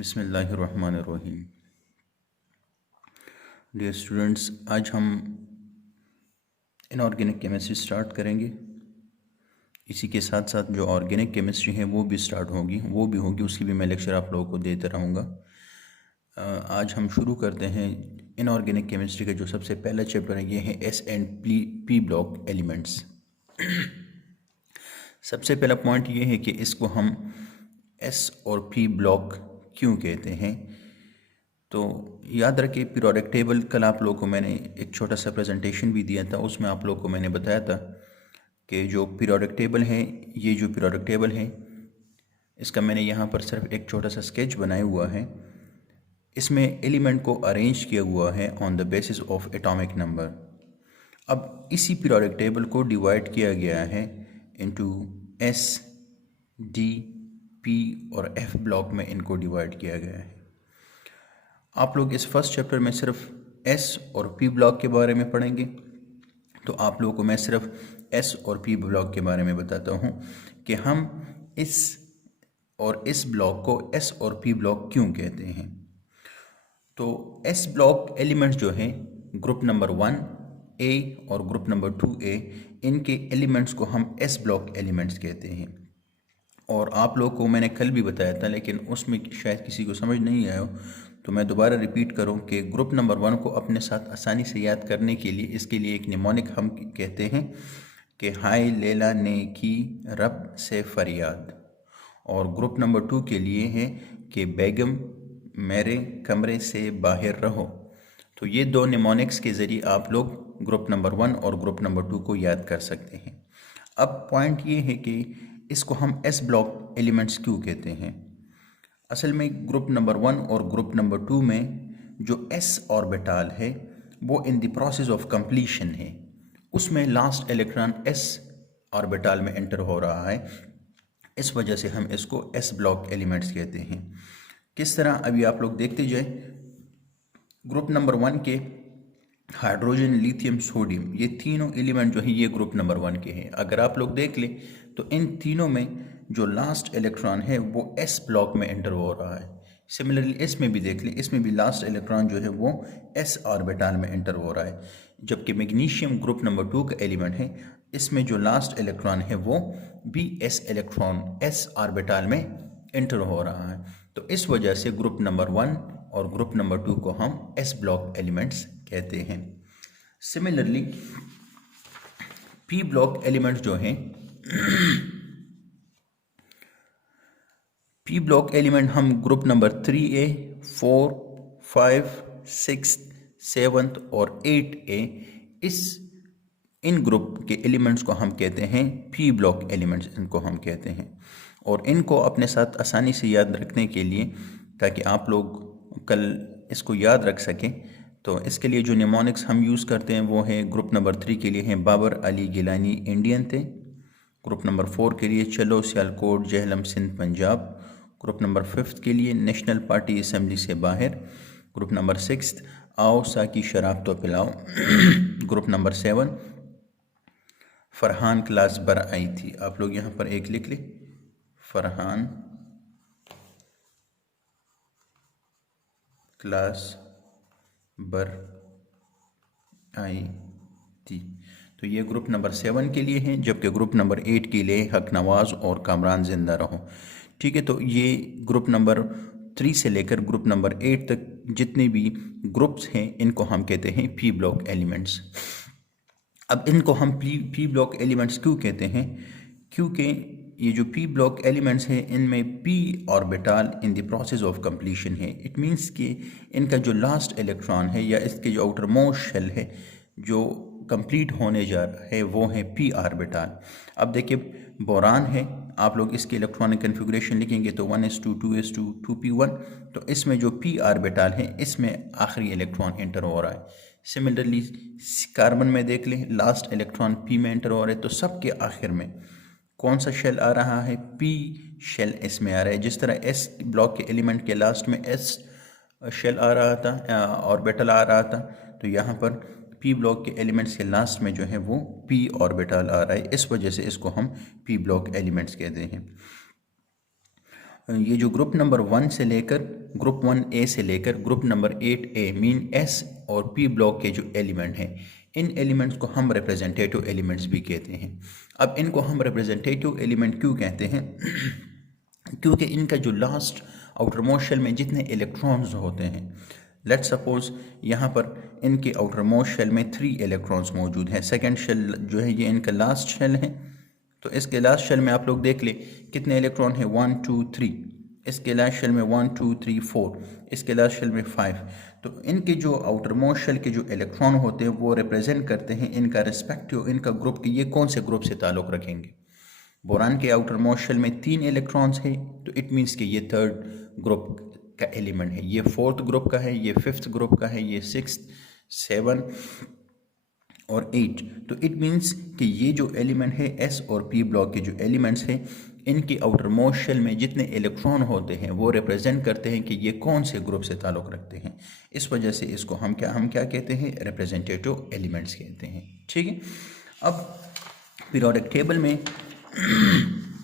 बिस्मिल्लाहिर्रहमानिर्रहीम। Dear students, आज हम इनऑर्गेनिक केमिस्ट्री स्टार्ट करेंगे। इसी के साथ साथ जो ऑर्गेनिक केमिस्ट्री है वो भी स्टार्ट होगी, उसकी भी मैं लेक्चर आप लोगों को देता रहूँगा। आज हम शुरू करते हैं इनऑर्गेनिक केमिस्ट्री का जो सबसे पहला चैप्टर है, ये है S and P block elements. सबसे पहला पॉइंट ये है कि इसको हम एस और पी ब्लॉक क्यों कहते हैं। तो याद रखिए, पीरियोडिक टेबल कल आप लोगों को मैंने एक छोटा सा प्रेजेंटेशन भी दिया था, उसमें आप लोगों को मैंने बताया था कि जो पीरियोडिक टेबल है, ये जो पीरियोडिक टेबल है इसका मैंने यहाँ पर सिर्फ एक छोटा सा स्केच बनाया हुआ है। इसमें एलिमेंट को अरेंज किया हुआ है on the basis of atomic number. अब इसी पीरियोडिक टेबल को डिवाइड किया गया है इनटू एस, डी, पी और एफ ब्लॉक में इनको डिवाइड किया गया है। आप लोग इस फर्स्ट चैप्टर में सिर्फ एस और पी ब्लॉक के बारे में पढ़ेंगे, तो आप लोगों को मैं सिर्फ एस और पी ब्लॉक के बारे में बताता हूँ कि हम इस ब्लॉक को एस और पी ब्लॉक क्यों कहते हैं। तो एस ब्लॉक एलिमेंट्स जो हैं, ग्रुप नंबर 1 ए और ग्रुप नंबर 2 ए, इनके एलिमेंट्स को हम एस ब्लॉक एलिमेंट्स कहते हैं। और आप लोगों को मैंने कल भी बताया था, लेकिन उसमें शायद किसी को समझ नहीं आया हो, तो मैं दोबारा रिपीट करूं कि ग्रुप नंबर 1 को अपने साथ आसानी से याद करने के लिए इसके लिए एक निमोनिक हम कहते हैं कि हाय लैला ने की रब से फरियाद। और ग्रुप नंबर 2 के लिए है कि बेगम मेरे कमरे से बाहर रहो। तो ये दो निमोनिक्स के ज़रिए आप लोग ग्रुप नंबर 1 और ग्रुप नंबर 2 को याद कर सकते हैं। अब पॉइंट ये है कि इसको हम एस ब्लॉक एलिमेंट्स क्यों कहते हैं। असल में ग्रुप नंबर 1 और ग्रुप नंबर 2 में जो एस ऑर्बिटल है वो in the process of completion है, उसमें लास्ट इलेक्ट्रॉन एस ऑर्बिटल में एंटर हो रहा है। इस वजह से हम इसको एस ब्लॉक एलिमेंट्स कहते हैं। किस तरह, अभी आप लोग देखते जाए। ग्रुप नंबर 1 के हाइड्रोजन, लिथियम, सोडियम, ये तीनों एलिमेंट जो है ये ग्रुप नंबर 1 के हैं। अगर आप लोग देख लें तो इन तीनों में जो लास्ट इलेक्ट्रॉन है वो एस ब्लॉक में एंटर हो रहा है। सिमिलरली इसमें भी देख लें, इसमें भी लास्ट इलेक्ट्रॉन जो है वो एस ऑर्बिटल में एंटर हो रहा है। जबकि मैग्नीशियम ग्रुप नंबर 2 का एलिमेंट है, इसमें जो लास्ट इलेक्ट्रॉन है वो भी एस ऑर्बिटल में एंटर हो रहा है। तो इस वजह से ग्रुप नंबर 1 और ग्रुप नंबर 2 को हम एस ब्लॉक एलिमेंट्स कहते हैं। सिमिलरली पी ब्लॉक एलिमेंट्स जो हैं, पी ब्लॉक एलिमेंट हम ग्रुप नंबर 3A, 4, 5, 6, 7 और 8A, इन ग्रुप के एलिमेंट्स को हम कहते हैं पी ब्लॉक एलिमेंट्स, इनको हम कहते हैं। और इनको अपने साथ आसानी से याद रखने के लिए, ताकि आप लोग कल इसको याद रख सकें, तो इसके लिए जो निमोनिक्स हम यूज़ करते हैं वो है ग्रुप नंबर 3 के लिए हैं बाबर अली गिलानी इंडियन थे। ग्रुप नंबर 4 के लिए चलो सियालकोट जहलम सिंध पंजाब। ग्रुप नंबर 5 के लिए नेशनल पार्टी असम्बली से बाहर। ग्रुप नंबर 6 आओ साकी शराब तो पिलाओ। ग्रुप नंबर 7 फरहान क्लास बर आई थी। आप लोग यहाँ पर एक लिख लें, फरहान क्लास बर आई थी। तो ये ग्रुप नंबर 7 के लिए हैं, जबकि ग्रुप नंबर 8 के लिए हक नवाज और कामरान जिंदा रहो। ठीक है, तो ये ग्रुप नंबर 3 से लेकर ग्रुप नंबर 8 तक जितने भी ग्रुप्स हैं इनको हम कहते हैं पी ब्लॉक एलिमेंट्स। अब इनको हम पी ब्लॉक एलिमेंट्स क्यों कहते हैं, क्योंकि ये जो पी ब्लॉक एलिमेंट्स हैं इनमें P orbital in the process of completion है। इट मींस कि इनका जो लास्ट इलेक्ट्रॉन है या इसके जो आउटर मोस्ट शेल है जो कंप्लीट होने जा रहा है वो है पी ऑर्बिटल। अब देखिए बोरान है, आप लोग इसकी इलेक्ट्रॉनिक कन्फिगरेशन लिखेंगे तो 1s2 2s2 2p1, तो इसमें जो पी ऑर्बिटल है इसमें आखिरी इलेक्ट्रॉन एंटर हो रहा है। सिमिलरली कार्बन में देख लें, लास्ट इलेक्ट्रॉन पी में एंटर हो रहा है, तो सबके आखिर में कौन सा शेल आ रहा है, पी शेल इसमें आ रहा है। जिस तरह एस ब्लॉक के एलिमेंट के लास्ट में एस शेल आ रहा था, ऑर्बिटल आ रहा था, तो यहाँ पर पी ब्लॉक के एलिमेंट्स के लास्ट में जो है वो पी ऑर्बिटल आ रहा है। इस वजह से इसको हम पी ब्लॉक एलिमेंट्स कहते हैं। ये जो ग्रुप नंबर 1 से लेकर ग्रुप 1A से लेकर group number 8A mean S और P ब्लॉक के जो एलिमेंट हैं, इन एलिमेंट्स को हम रिप्रेजेंटेटिव एलिमेंट्स भी कहते हैं। अब इनको हम रिप्रेजेंटेटिव एलिमेंट क्यों कहते हैं? क्योंकि इनका जो लास्ट आउटर मोस्ट शेल में जितने इलेक्ट्रॉन्स होते हैं, लेट सपोज यहाँ पर इनके आउटर मोस्ट शेल में 3 इलेक्ट्रॉन्स मौजूद हैं। सेकेंड शेल जो है ये इनका लास्ट शेल है, तो इसके लास्ट शेल में आप लोग देख लें कितने इलेक्ट्रॉन है, 1 2 3। इसके लास्ट शेल में 1 2 3 4, इसके लास्ट शेल में 5। तो इनके जो आउटर मोस्ट शेल के जो इलेक्ट्रॉन होते हैं वो रिप्रेजेंट करते हैं इनका रिस्पेक्टिव, इनका ग्रुप कि ये कौन से ग्रुप से ताल्लुक़ रखेंगे। बोरान के आउटर मोस्ट शेल में 3 इलेक्ट्रॉन्स हैं, तो इट मीन्स कि ये 3rd ग्रुप का एलिमेंट है, ये 4th ग्रुप का है, ये 5th ग्रुप का है, ये 6th 7 और 8। तो इट मीन्स कि ये जो एलिमेंट है S और P ब्लॉक के जो एलिमेंट्स हैं, इनकी आउटर मोस्ट शेल में जितने इलेक्ट्रॉन होते हैं वो रिप्रेजेंट करते हैं कि ये कौन से ग्रुप से ताल्लुक़ रखते हैं। इस वजह से इसको हम क्या कहते हैं, रिप्रेजेंटेटिव एलिमेंट्स कहते हैं। ठीक है। अब पीरियोडिक टेबल में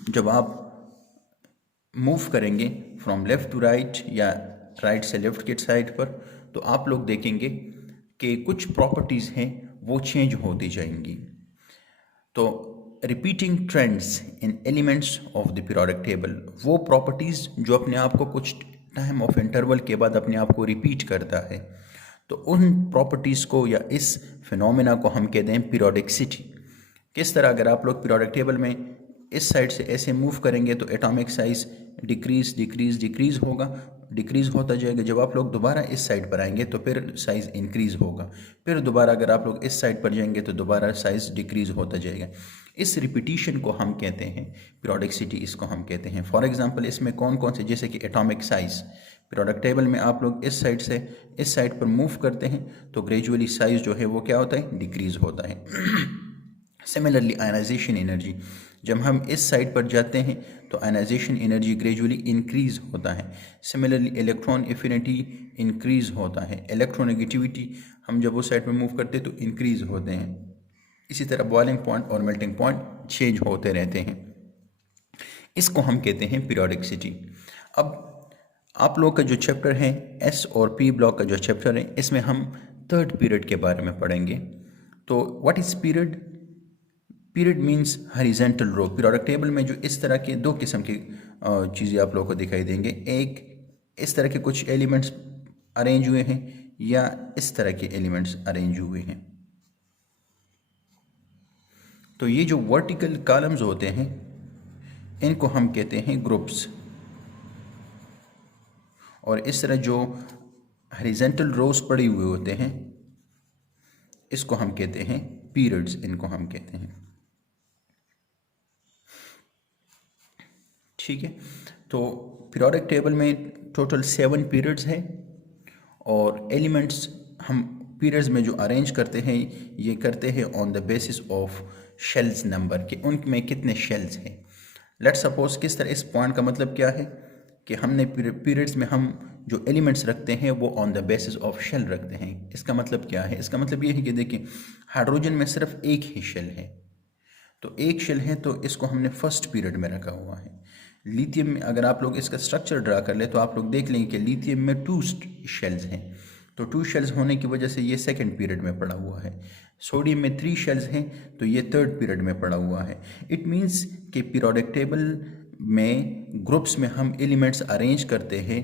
जब आप मूव करेंगे फ्रॉम लेफ़्ट टू राइट या राइट से लेफ़्ट की साइड पर, तो आप लोग देखेंगे कि कुछ प्रॉपर्टीज़ हैं वो चेंज होती जाएंगी। तो repeating trends in elements of the periodic table, वो प्रॉपर्टीज़ जो अपने आप को कुछ टाइम ऑफ इंटरवल के बाद अपने आप को रिपीट करता है, तो उन प्रॉपर्टीज़ को या इस फिनोमेना को हम कहते हैं पीरियोडिसिटी। किस तरह, अगर आप लोग पीरियोडिक टेबल में इस साइड से ऐसे मूव करेंगे तो एटॉमिक साइज डिक्रीज होगा, डिक्रीज होता जाएगा। जब आप लोग दोबारा इस साइड पर आएंगे तो फिर साइज़ इंक्रीज़ होगा, फिर दोबारा अगर आप लोग इस साइड पर जाएंगे तो दोबारा साइज़ डिक्रीज़ होता जाएगा। इस रिपीटिशन को हम कहते हैं पीरियोडिसिटी, इसको हम कहते हैं। फॉर एग्जांपल इसमें कौन कौन से, जैसे कि एटॉमिक साइज़, पीरियोडिक टेबल में आप लोग इस साइड से इस साइड पर मूव करते हैं तो ग्रेजुअली साइज़ जो है वो क्या होता है, डिक्रीज़ होता है। सिमिलरली आयनाइजेशन एनर्जी, जब हम इस साइड पर जाते हैं तो आयनाइजेशन एनर्जी ग्रेजुअली इंक्रीज़ होता है। सिमिलरली इलेक्ट्रॉन एफिनिटी इंक्रीज़ होता है। इलेक्ट्रोनेगेटिविटी हम जब उस साइड पर मूव करते हैं तो इंक्रीज़ होते हैं। इसी तरह बॉइलिंग पॉइंट और मेल्टिंग पॉइंट चेंज होते रहते हैं। इसको हम कहते हैं पीरियोडिसिटी। अब आप लोग का जो चैप्टर है S और P ब्लॉक का जो चैप्टर है, इसमें हम 3rd पीरियड के बारे में पढ़ेंगे। तो what is period? Period means horizontal row. Periodic table में जो इस तरह के 2 किस्म की चीज़ें आप लोगों को दिखाई देंगे, एक इस तरह के कुछ एलिमेंट्स अरेंज हुए हैं या इस तरह के एलिमेंट्स अरेंज हुए हैं। तो ये जो वर्टिकल कॉलम्स होते हैं इनको हम कहते हैं ग्रुप्स, और इस तरह जो हॉरिजॉन्टल रोज पड़े हुए होते हैं इसको हम कहते हैं पीरियड्स, इनको हम कहते हैं। ठीक है। तो पीरियोडिक टेबल में टोटल 7 पीरियड्स हैं, और एलिमेंट्स हम पीरियड्स में जो अरेंज करते हैं ये करते हैं on the basis of shells number, कि उनमें कितने शेल्स हैं। लेट सपोज किस तरह, इस पॉइंट का मतलब क्या है कि हमने पीरियड्स में हम जो एलिमेंट्स रखते हैं वो on the basis of shell रखते हैं। इसका मतलब क्या है? इसका मतलब ये है कि देखिए हाइड्रोजन में सिर्फ एक ही शेल है, तो एक शेल है तो इसको हमने फर्स्ट पीरियड में रखा हुआ है। लिथियम में अगर आप लोग इसका स्ट्रक्चर ड्रा कर ले तो आप लोग देख लेंगे कि लिथियम में 2 शेल्स हैं, तो 2 शेल्स होने की वजह से ये सेकंड पीरियड में पड़ा हुआ है। सोडियम में 3 शेल्स हैं तो ये 3rd पीरियड में पड़ा हुआ है। इट मीन्स कि पीरियोडिक टेबल में ग्रुप्स में हम एलिमेंट्स अरेंज करते हैं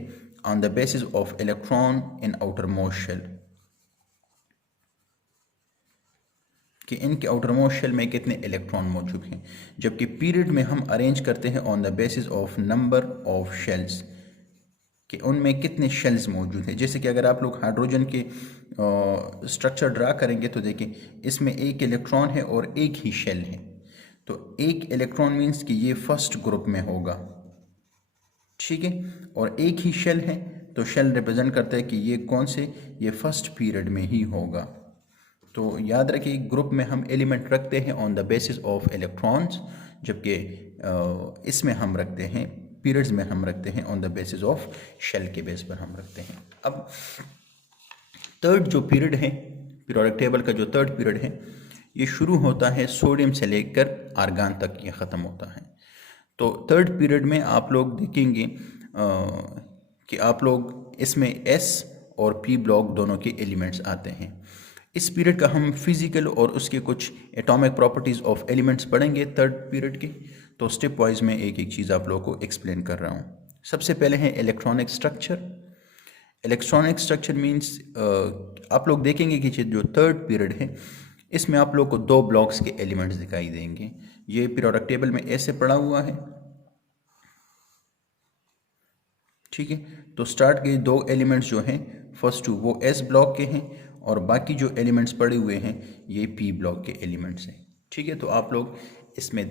on the basis of electron in outer most shell, कि इनके आउटर मोस्ट शेल में कितने इलेक्ट्रॉन मौजूद हैं, जबकि पीरियड में हम अरेंज करते हैं on the basis of number of shells, कि उनमें कितने शेल्स मौजूद हैं। जैसे कि अगर आप लोग हाइड्रोजन के स्ट्रक्चर ड्रा करेंगे तो देखिए इसमें एक इलेक्ट्रॉन है और एक ही शेल है, तो एक इलेक्ट्रॉन मीन्स कि ये फर्स्ट ग्रुप में होगा। ठीक है, और एक ही शेल है तो शेल रिप्रेजेंट करता है कि ये कौन से, ये फर्स्ट पीरियड में ही होगा। तो याद रखिए ग्रुप में हम एलिमेंट रखते हैं on the basis of electrons, जबकि इसमें हम रखते हैं पीरियड्स में हम रखते हैं on the basis of shell के बेस पर हम रखते हैं। अब 3rd जो पीरियड है पीरियोडिक टेबल का, जो 3rd पीरियड है ये शुरू होता है सोडियम से लेकर आर्गान तक ये ख़त्म होता है। तो 3rd पीरियड में आप लोग देखेंगे कि आप लोग इसमें एस और पी ब्लॉक दोनों के एलिमेंट्स आते हैं। इस पीरियड का हम फिजिकल और उसके कुछ एटॉमिक प्रॉपर्टीज़ ऑफ एलिमेंट्स पढ़ेंगे थर्ड पीरियड के। तो स्टेप वाइज में एक एक चीज़ आप लोगों को एक्सप्लेन कर रहा हूँ। सबसे पहले है electronic structure. Electronic structure means आप लोग देखेंगे कि जो थर्ड पीरियड है इसमें आप लोग को दो ब्लॉक्स के एलिमेंट्स दिखाई देंगे। ये पीरियोडिक टेबल में ऐसे पड़ा हुआ है, ठीक है। तो स्टार्ट के दो एलिमेंट्स जो हैं फर्स्ट टू वो एस ब्लॉक के हैं और बाकी जो एलिमेंट्स पड़े हुए हैं ये पी ब्लॉक के एलिमेंट्स हैं, ठीक है। तो आप लोग इसमें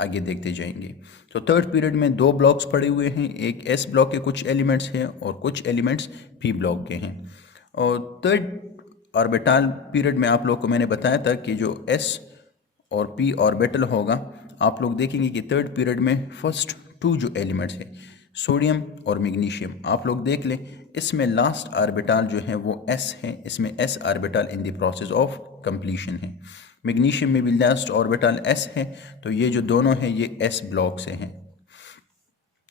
आगे देखते जाएंगे। तो थर्ड पीरियड में दो ब्लॉक्स पड़े हुए हैं, एक एस ब्लॉक के कुछ एलिमेंट्स हैं और कुछ एलिमेंट्स पी ब्लॉक के हैं। और थर्ड ऑर्बिटल पीरियड में आप लोग को मैंने बताया था कि जो एस और पी ऑर्बिटल होगा, आप लोग देखेंगे कि थर्ड पीरियड में फर्स्ट टू जो एलिमेंट्स हैं सोडियम और मैग्नीशियम, आप लोग देख लें इसमें लास्ट ऑर्बिटल जो है वो एस है, इसमें S orbital in the process of completion है। मैग्नीशियम में भी लास्ट ऑर्बिटल एस है, तो ये जो दोनों हैं ये एस ब्लॉक से हैं।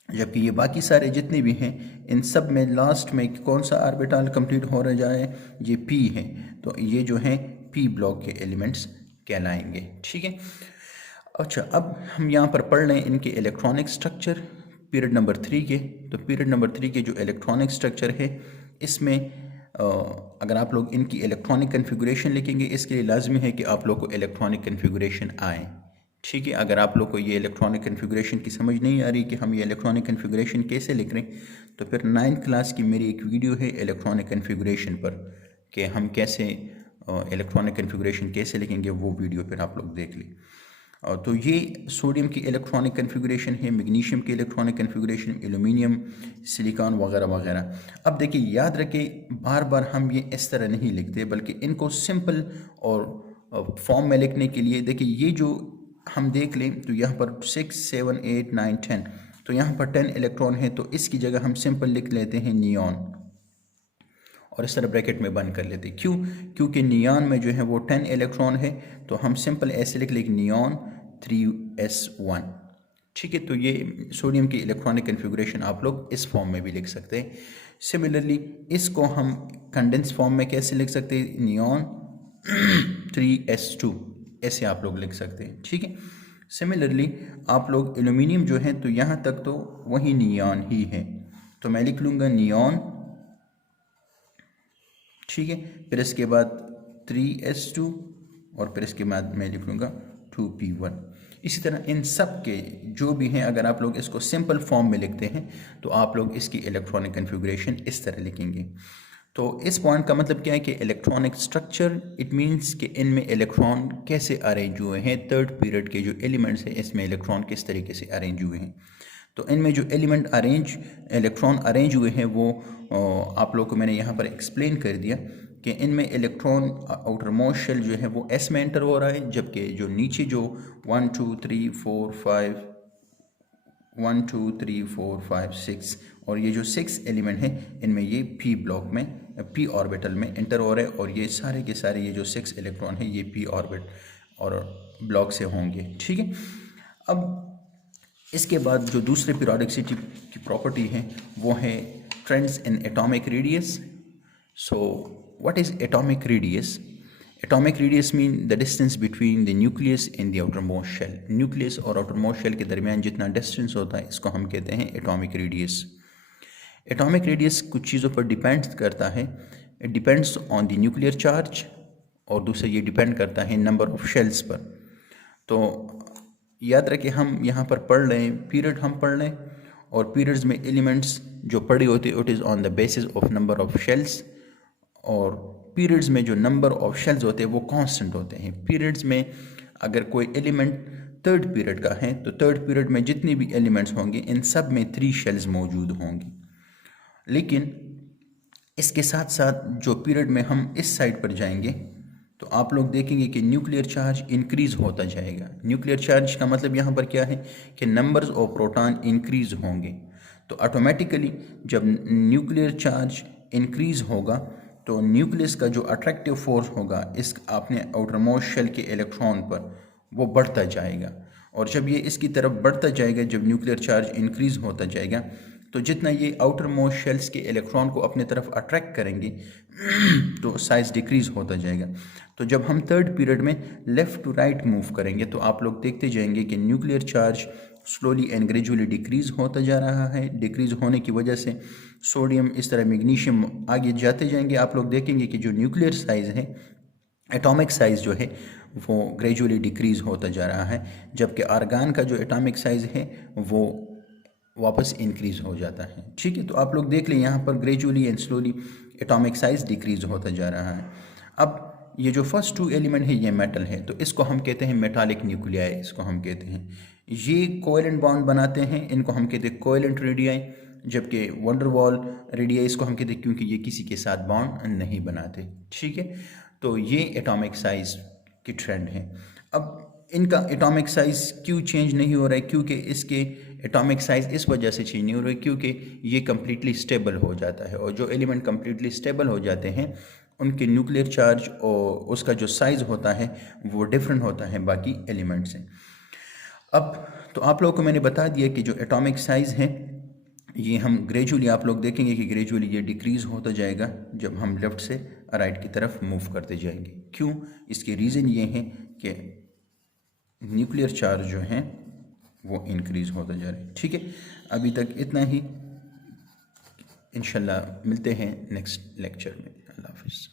जबकि ये बाकी सारे जितने भी हैं इन सब में लास्ट में कौन सा ऑर्बिटल कंप्लीट हो रहा जाए, ये पी है। तो ये जो हैं पी ब्लॉक के एलिमेंट्स कहलाएंगे, ठीक है। अच्छा, अब हम यहाँ पर पढ़ लें इनके इलेक्ट्रॉनिक स्ट्रक्चर पीरियड नंबर 3 के। तो पीरियड नंबर 3 के जो इलेक्ट्रॉनिक स्ट्रक्चर है इसमें अगर आप लोग इनकी इलेक्ट्रॉनिक कन्फिगरेशन लिखेंगे, इसके लिए लाजमी है कि आप लोग को इलेक्ट्रॉनिक कन्फिगरेशन आए, ठीक है। अगर आप लोग को ये इलेक्ट्रॉनिक कन्फिगरेशन की समझ नहीं आ रही कि हम ये इलेक्ट्रॉनिक कन्फिगरेशन कैसे लिख रहे हैं, तो फिर 9th क्लास की मेरी एक वीडियो है इलेक्ट्रॉनिक कन्फिगरेशन पर कि हम कैसे इलेक्ट्रॉनिक कन्फिगरेशन कैसे लिखेंगे, वो वीडियो फिर आप लोग देख लें। तो ये सोडियम की इलेक्ट्रॉनिक कन्फिगरेशन है, मैग्नीशियम की इलेक्ट्रॉनिक कन्फिगरेशन, एल्यूमिनियम, सिलिकॉन वगैरह वगैरह। अब देखिए याद रखें बार बार हम ये इस तरह नहीं लिखते, बल्कि इनको सिंपल और फॉर्म में लिखने के लिए देखिए ये जो हम देख लें तो यहाँ पर 6, 7, 8, 9, 10, तो यहाँ पर 10 इलेक्ट्रॉन है, तो इसकी जगह हम सिंपल लिख लेते हैं नियॉन और इस तरह ब्रैकेट में बंद कर लेते हैं। क्यों? क्योंकि नियॉन में जो है वो 10 इलेक्ट्रॉन है, तो हम सिंपल ऐसे लिख लेंगे नियॉन 3s1, ठीक है। तो ये सोडियम की इलेक्ट्रॉनिक कन्फिगरेशन आप लोग इस फॉर्म में भी लिख सकते हैं। सिमिलरली इसको हम कंडेंस फॉर्म में कैसे लिख सकते हैं, नियॉन 3s2 ऐसे आप लोग लिख सकते हैं, ठीक है। सिमिलरली आप लोग एल्यूमिनियम जो है तो यहाँ तक तो वही नियॉन ही है, तो मैं लिख लूँगा नियॉन, ठीक है। फिर इसके बाद 3s2 और फिर इसके बाद मैं लिख लूँगा 2p1। इसी तरह इन सब के जो भी हैं अगर आप लोग इसको सिंपल फॉर्म में लिखते हैं तो आप लोग इसकी इलेक्ट्रॉनिक कन्फिगरेशन इस तरह लिखेंगे। तो इस पॉइंट का मतलब क्या है कि इलेक्ट्रॉनिक स्ट्रक्चर इट मीन्स कि इनमें इलेक्ट्रॉन कैसे अरेंज हुए हैं, थर्ड पीरियड के जो एलिमेंट्स हैं इसमें इलेक्ट्रॉन किस तरीके से अरेंज हुए हैं। तो इनमें जो इलेक्ट्रॉन अरेंज हुए हैं वो आप लोग को मैंने यहाँ पर एक्सप्लेन कर दिया कि इनमें इलेक्ट्रॉन आउटर मोस्ट शेल जो है वो एस में एंटर हो रहा है, जबकि जो नीचे जो 1 2 3 4 5 1 2 3 4 5 6 और ये जो 6 एलिमेंट हैं इनमें ये पी ब्लॉक में पी ऑर्बिटल में एंटर हो रहे हैं, और ये सारे के सारे ये जो 6 इलेक्ट्रॉन है ये पी ऑर्बिट और ब्लॉक से होंगे, ठीक है। अब इसके बाद जो दूसरे पीरियोडिसिटी की प्रॉपर्टी है वो है trends in atomic radius. So what is atomic radius? Atomic radius mean the distance between the nucleus and the outer most shell. Nucleus और आउटर मोस्ट शेल के दरमियान जितना डिस्टेंस होता है इसको हम कहते हैं एटॉमिक रेडियस। एटॉमिक रेडियस कुछ चीज़ों पर डिपेंड करता है, it depends on the nuclear charge, और दूसरा ये डिपेंड करता है नंबर ऑफ शेल्स पर। तो याद रखें हम यहाँ पर पढ़ रहे हैं पीरियड हम पढ़ लें, और पीरियड्स में एलिमेंट्स जो पढ़े होते हैं it is on the basis of number of shells, और पीरियड्स में जो नंबर ऑफ शेल्स होते हैं वो कांस्टेंट होते हैं। पीरियड्स में अगर कोई एलिमेंट थर्ड पीरियड का है तो थर्ड पीरियड में जितने भी एलिमेंट्स होंगे इन सब में 3 शेल्स मौजूद होंगी। लेकिन इसके साथ साथ जो पीरियड में हम इस साइड पर जाएंगे तो आप लोग देखेंगे कि न्यूक्लियर चार्ज इंक्रीज़ होता जाएगा। न्यूक्लियर चार्ज का मतलब यहाँ पर क्या है कि नंबर्स ऑफ प्रोटॉन इंक्रीज़ होंगे। तो ऑटोमेटिकली जब न्यूक्लियर चार्ज इंक्रीज़ होगा तो न्यूक्लियस का जो अट्रैक्टिव फोर्स होगा इस अपने आउटर मोस्ट शेल के इलेक्ट्रॉन पर वो बढ़ता जाएगा, और जब ये इसकी तरफ बढ़ता जाएगा, जब न्यूक्लियर चार्ज इंक्रीज़ होता जाएगा तो जितना ये आउटर मोस्ट शेल्स के इलेक्ट्रॉन को अपने तरफ अट्रैक्ट करेंगे तो साइज़ डिक्रीज़ होता जाएगा। तो जब हम थर्ड पीरियड में लेफ़्ट टू राइट मूव करेंगे तो आप लोग देखते जाएंगे कि nuclear charge slowly and gradually decrease होता जा रहा है। डिक्रीज़ होने की वजह से सोडियम, इस तरह मैग्नीशियम आगे जाते जाएंगे। आप लोग देखेंगे कि जो न्यूक्लियर साइज़ है, एटॉमिक साइज़ जो है वो ग्रेजुअली डिक्रीज़ होता जा रहा है, जबकि आर्गान का जो एटॉमिक साइज़ है वो वापस इंक्रीज़ हो जाता है। ठीक है, तो आप लोग देख लें यहाँ पर gradually and slowly atomic size decrease होता जा रहा है। अब ये जो फर्स्ट टू एलिमेंट है ये मेटल है, तो इसको हम कहते हैं मेटालिक न्यूक्लियाई, इसको हम कहते हैं। ये कोवेलेंट बॉन्ड बनाते हैं, इनको हम कहते हैं कोवेलेंट रेडियाई, जबकि वंडर वॉल रेडियाई इसको हम कहते हैं क्योंकि ये किसी के साथ बॉन्ड नहीं बनाते। ठीक है, तो ये एटॉमिक साइज़ की ट्रेंड है। अब इनका एटॉमिक साइज़ क्यों चेंज नहीं हो रहा है? क्योंकि इसके एटॉमिक साइज़ इस वजह से चेंज नहीं हो रहा है क्योंकि ये कम्प्लीटली स्टेबल हो जाता है, और जो एलिमेंट कम्प्लीटली स्टेबल हो जाते हैं उनके न्यूक्लियर चार्ज और उसका जो साइज़ होता है वो डिफरेंट होता है बाकी एलिमेंट से। अब तो आप लोगों को मैंने बता दिया कि जो एटॉमिक साइज़ है ये हम ग्रेजुअली, आप लोग देखेंगे कि ग्रेजुअली ये डिक्रीज़ होता जाएगा जब हम लेफ़्ट से राइट की तरफ मूव करते जाएंगे। क्यों? इसके रीज़न ये है कि न्यूक्लियर चार्ज जो हैं वो इंक्रीज़ होता जा रहा है। ठीक है, अभी तक इतना ही। इंशाल्लाह मिलते हैं नेक्स्ट लेक्चर में। अल्लाह हाफ़िज़।